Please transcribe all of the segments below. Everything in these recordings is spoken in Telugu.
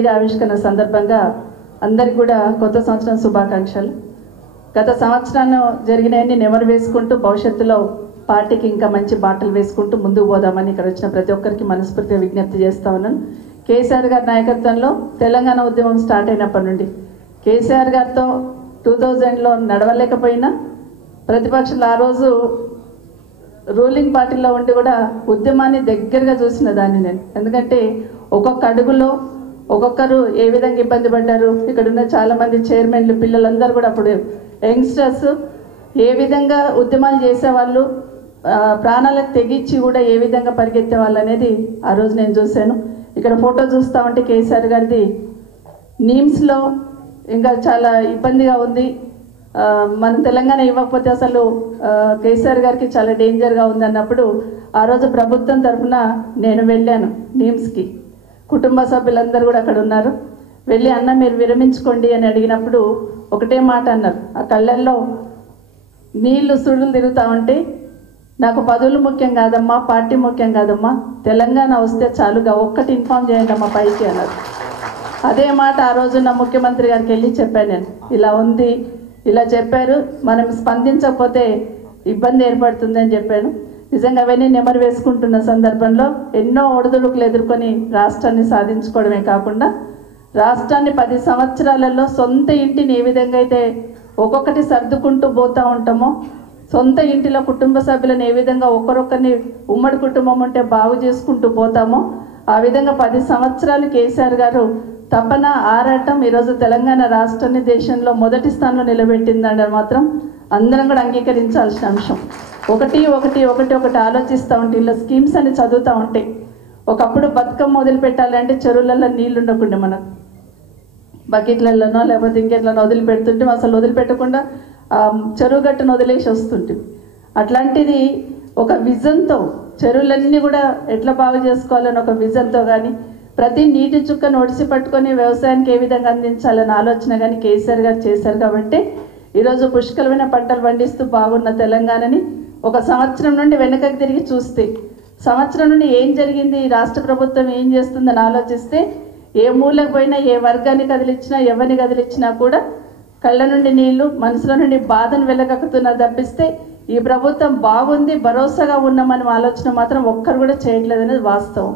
ఆవిష్కరణ సందర్భంగా అందరికీ కూడా కొత్త సంవత్సరం శుభాకాంక్షలు. గత సంవత్సరాన్ని జరిగినవన్నీ నెమరు వేసుకుంటూ భవిష్యత్తులో పార్టీకి ఇంకా మంచి బాటలు వేసుకుంటూ ముందుకు పోదామని ఇక్కడ వచ్చిన ప్రతి ఒక్కరికి మనస్ఫూర్తిగా విజ్ఞప్తి చేస్తా ఉన్నాను. కేసీఆర్ గారి నాయకత్వంలో తెలంగాణ ఉద్యమం స్టార్ట్ అయినప్పటి నుండి కేసీఆర్ గారితో 2000లో నడవలేకపోయినా ప్రతిపక్షాలు ఆ రోజు రూలింగ్ పార్టీలో ఉండి కూడా ఉద్యమాన్ని దగ్గరగా చూసిన దాన్ని నేను. ఎందుకంటే ఒక్కొక్క అడుగులో ఒక్కొక్కరు ఏ విధంగా ఇబ్బంది పడ్డారు, ఇక్కడ ఉన్న చాలామంది చైర్మన్లు పిల్లలందరూ కూడా అప్పుడు యంగ్స్టర్స్ ఏ విధంగా ఉద్యమాలు చేసేవాళ్ళు, ప్రాణాలకు తెగించి కూడా ఏ విధంగా పరిగెత్తే వాళ్ళు అనేది ఆ రోజు నేను చూశాను. ఇక్కడ ఫోటో చూస్తూ ఉంటే కేసీఆర్ గారిది నీమ్స్లో ఇంకా చాలా ఇబ్బందిగా ఉంది. మన తెలంగాణ ఇవ్వకపోతే అసలు కేసీఆర్ గారికి చాలా డేంజర్గా ఉందన్నప్పుడు ఆ రోజు ప్రభుత్వం తరఫున నేను వెళ్ళాను నీమ్స్కి. కుటుంబ సభ్యులందరూ కూడా అక్కడ ఉన్నారు. వెళ్ళి అన్న మీరు విరమించుకోండి అని అడిగినప్పుడు ఒకటే మాట అన్నారు. ఆ కళ్ళల్లో నీళ్లు సుడులు తిరుగుతూ ఉంటే నాకు పదవులు ముఖ్యం కాదమ్మా, పార్టీ ముఖ్యం కాదమ్మా, తెలంగాణ వస్తే చాలుగా ఒక్కటి ఇన్ఫామ్ చేయండి అమ్మా పైకి అన్నారు. అదే మాట ఆ రోజు నా ముఖ్యమంత్రి గారికి వెళ్ళి చెప్పాను నేను. ఇలా ఉంది, ఇలా చెప్పారు, మనం స్పందించకపోతే ఇబ్బంది ఏర్పడుతుంది అని చెప్పాను. నిజంగా అవన్నీ నెమరు వేసుకుంటున్న సందర్భంలో ఎన్నో ఒడిదుడుకులు ఎదుర్కొని రాష్ట్రాన్ని సాధించుకోవడమే కాకుండా రాష్ట్రాన్ని 10 సంవత్సరాలలో సొంత ఇంటిని ఏ విధంగా అయితే ఒక్కొక్కటి సర్దుకుంటూ పోతూ ఉంటామో, సొంత ఇంటిలో కుటుంబ సభ్యులను ఏ విధంగా ఒకరొకరిని ఉమ్మడి కుటుంబం ఉంటే బాగు చేసుకుంటూ పోతామో ఆ విధంగా 10 సంవత్సరాలు కేసీఆర్ గారు తపన ఆరాటం ఈరోజు తెలంగాణ రాష్ట్రాన్ని దేశంలో మొదటి స్థానంలో నిలబెట్టిందంటే మాత్రం అందరం కూడా అంగీకరించాల్సిన అంశం. ఒకటి ఆలోచిస్తూ ఉంటే ఇలా స్కీమ్స్ అని చదువుతూ ఉంటే ఒకప్పుడు బతుకమ్మ వదిలిపెట్టాలంటే చెరువులలో నీళ్ళు ఉండకుండా మనకు బకెట్లలోనో లేకపోతే ఇంకెట్లనో వదిలిపెడుతుంటే అసలు వదిలిపెట్టకుండా చెరువు గట్టును వదిలేసి వస్తుంటే, అట్లాంటిది ఒక విజన్తో చెరువులన్నీ కూడా ఎట్లా బాగు చేసుకోవాలని ఒక విజన్తో కానీ ప్రతి నీటి చుక్కను ఒడిసి పట్టుకొని వ్యవసాయానికి ఏ విధంగా అందించాలని ఆలోచన కానీ కేసీఆర్ గారు చేశారు. కాబట్టి ఈరోజు పుష్కలమైన పంటలు పండిస్తూ బాగున్న తెలంగాణని ఒక సంవత్సరం నుండి వెనకకి తిరిగి చూస్తే సంవత్సరం నుండి ఏం జరిగింది, రాష్ట్ర ప్రభుత్వం ఏం చేస్తుందని ఆలోచిస్తే ఏ మూలకు పోయినా ఏ వర్గాన్ని కదిలించినా ఎవరిని కదిలించినా కూడా కళ్ళ నుండి నీళ్లు మనసులో నుండి బాధను వెలగక్కుతున్నారు తప్పిస్తే ఈ ప్రభుత్వం బాగుంది భరోసాగా ఉన్నామని ఆలోచన మాత్రం ఒక్కరు కూడా చేయట్లేదు అనేది వాస్తవం.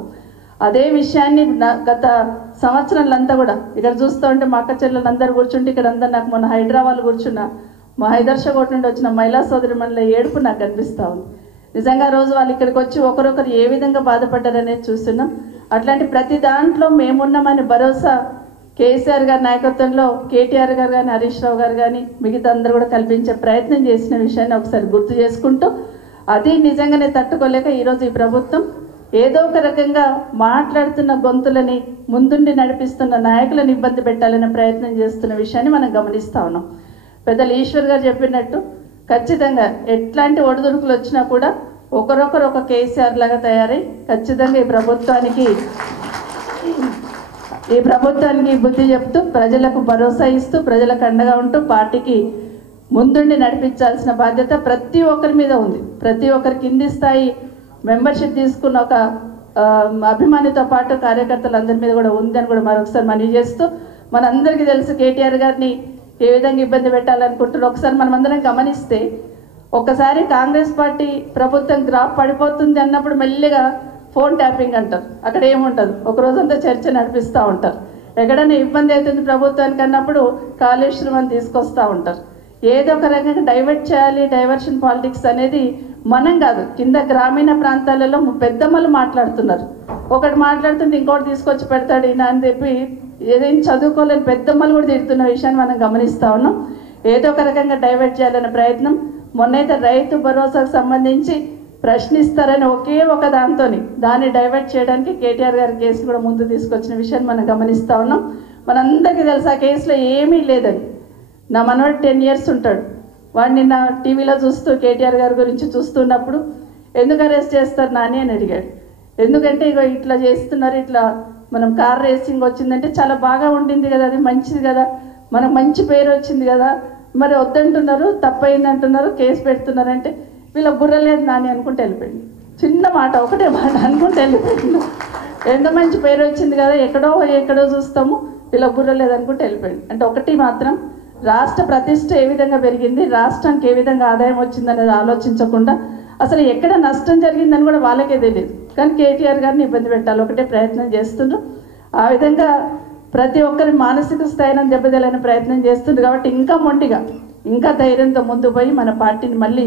అదే విషయాన్ని గత సంవత్సరాలంతా కూడా ఇక్కడ చూస్తూ ఉంటే మా అక్క చెల్లెలందరూ కూర్చుంటే ఇక్కడ అందరు నాకు మొన్న హైదరాబాద్ కూర్చున్న మా హైదర్షాకోట నుండి వచ్చిన మహిళా సోదరి మనలో ఏడుపు నాకు కనిపిస్తూ ఉంది. నిజంగా రోజు వాళ్ళు ఇక్కడికి వచ్చి ఒకరొకరు ఏ విధంగా బాధపడ్డారనేది చూస్తున్నాం. అట్లాంటి ప్రతి దాంట్లో మేమున్నామని భరోసా కేసీఆర్ గారి నాయకత్వంలో కేటీఆర్ గారు కానీ హరీష్ రావు గారు కానీ మిగతా అందరూ కూడా కల్పించే ప్రయత్నం చేసిన విషయాన్ని ఒకసారి గుర్తు చేసుకుంటూ అది నిజంగానే తట్టుకోలేక ఈరోజు ఈ ప్రభుత్వం ఏదో ఒక రకంగా మాట్లాడుతున్న గొంతులని ముందుండి నడిపిస్తున్న నాయకులను ఇబ్బంది పెట్టాలనే ప్రయత్నం చేస్తున్న విషయాన్ని మనం గమనిస్తూ ఉన్నాం. పెద్దలు ఈశ్వర్ గారు చెప్పినట్టు ఖచ్చితంగా ఎట్లాంటి ఒడిదుడుకులు వచ్చినా కూడా ఒకరొకరు ఒక కేసీఆర్ లాగా తయారై ఖచ్చితంగా ఈ ప్రభుత్వానికి బుద్ధి చెప్తూ ప్రజలకు భరోసా ఇస్తూ ప్రజలకు అండగా ఉంటూ పార్టీకి ముందుండి నడిపించాల్సిన బాధ్యత ప్రతి ఒక్కరి మీద ఉంది. ప్రతి ఒక్కరి కింది స్థాయి మెంబర్షిప్ తీసుకున్న ఒక అభిమానితో పాటు కార్యకర్తలందరి మీద కూడా ఉందని కూడా మరొకసారి మనవి చేస్తూ, మనందరికీ తెలుసు కేటీఆర్ గారిని ఏ విధంగా ఇబ్బంది పెట్టాలనుకుంటున్నారు. ఒకసారి మనం అందరం గమనిస్తే ఒకసారి కాంగ్రెస్ పార్టీ ప్రభుత్వం గ్రాఫ్ పడిపోతుంది అన్నప్పుడు మెల్లిగా ఫోన్ ట్యాపింగ్ అంటారు. అక్కడ ఏముంటుంది, ఒక రోజంతా చర్చ నడిపిస్తూ ఉంటారు. ఎక్కడైనా ఇబ్బంది అవుతుంది ప్రభుత్వానికి అన్నప్పుడు కాళేశ్వరం తీసుకొస్తూ ఉంటారు. ఏదో ఒక రకంగా డైవర్ట్ చేయాలి. డైవర్షన్ పాలిటిక్స్ అనేది మనం కాదు, కింద గ్రామీణ ప్రాంతాలలో పెద్దమ్మలు మాట్లాడుతున్నారు. ఒకటి మాట్లాడుతుంటే ఇంకోటి తీసుకొచ్చి పెడతాడు ఈయన అని చెప్పి ఏదైనా చదువుకోలేని పెద్దమ్మలు కూడా తిడుతున్న విషయాన్ని మనం గమనిస్తూ ఉన్నాం. ఏదో ఒక రకంగా డైవర్ట్ చేయాలనే ప్రయత్నం. మొన్నైతే రైతు భరోసాకు సంబంధించి ప్రశ్నిస్తారని ఒకే ఒక దాన్ని డైవర్ట్ చేయడానికి కేటీఆర్ గారి కేసు కూడా ముందు తీసుకొచ్చిన విషయాన్ని మనం గమనిస్తూ ఉన్నాం. మనందరికీ తెలుసు ఆ కేసులో ఏమీ లేదని. నా మనవాడు 10 years ఉంటాడు. వాడిని నా టీవీలో చూస్తూ కేటీఆర్ గారి గురించి చూస్తున్నప్పుడు ఎందుకు అరెస్ట్ చేస్తారు నాని అని అడిగాడు. ఎందుకంటే ఇగో ఇట్లా చేస్తున్నారు, ఇట్లా మనం కార్ రేసింగ్ వచ్చిందంటే చాలా బాగా ఉండింది కదా, అది మంచిది కదా, మనకు మంచి పేరు వచ్చింది కదా, మరి వద్దంటున్నారు, తప్పైంది అంటున్నారు, కేసు పెడుతున్నారంటే వీళ్ళ బుర్ర లేదు నాని అనుకుంటే వెళ్ళిపోయింది. చిన్న మాట, ఒకటే మాట అనుకుంటే వెళ్ళిపోయింది. ఎంత మంచి పేరు వచ్చింది కదా, ఎక్కడో చూస్తాము, ఇలా బుర్ర లేదనుకుంటే వెళ్ళిపోయింది. అంటే ఒకటి మాత్రం, రాష్ట్ర ప్రతిష్ట ఏ విధంగా పెరిగింది, రాష్ట్రానికి ఏ విధంగా ఆదాయం వచ్చిందనేది ఆలోచించకుండా అసలు ఎక్కడ నష్టం జరిగిందని కూడా వాళ్ళకే తెలియదు. కానీ కేటీఆర్ గారిని ఇబ్బంది పెట్టాలి ఒకటే ప్రయత్నం చేస్తుండ్రు. ఆ విధంగా ప్రతి ఒక్కరి మానసిక స్థాయిని దెబ్బతీయాలని ప్రయత్నం చేస్తుండ్రు. కాబట్టి ఇంకా మొండిగా, ఇంకా ధైర్యంతో ముందు పోయి మన పార్టీని మళ్ళీ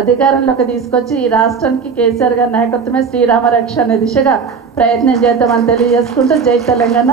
అధికారంలోకి తీసుకొచ్చి ఈ రాష్ట్రానికి కేసీఆర్ గారి నాయకత్వమే శ్రీరామ రక్ష అనే దిశగా ప్రయత్నం చేద్దామని తెలియజేసుకుంటూ జై తెలంగాణ.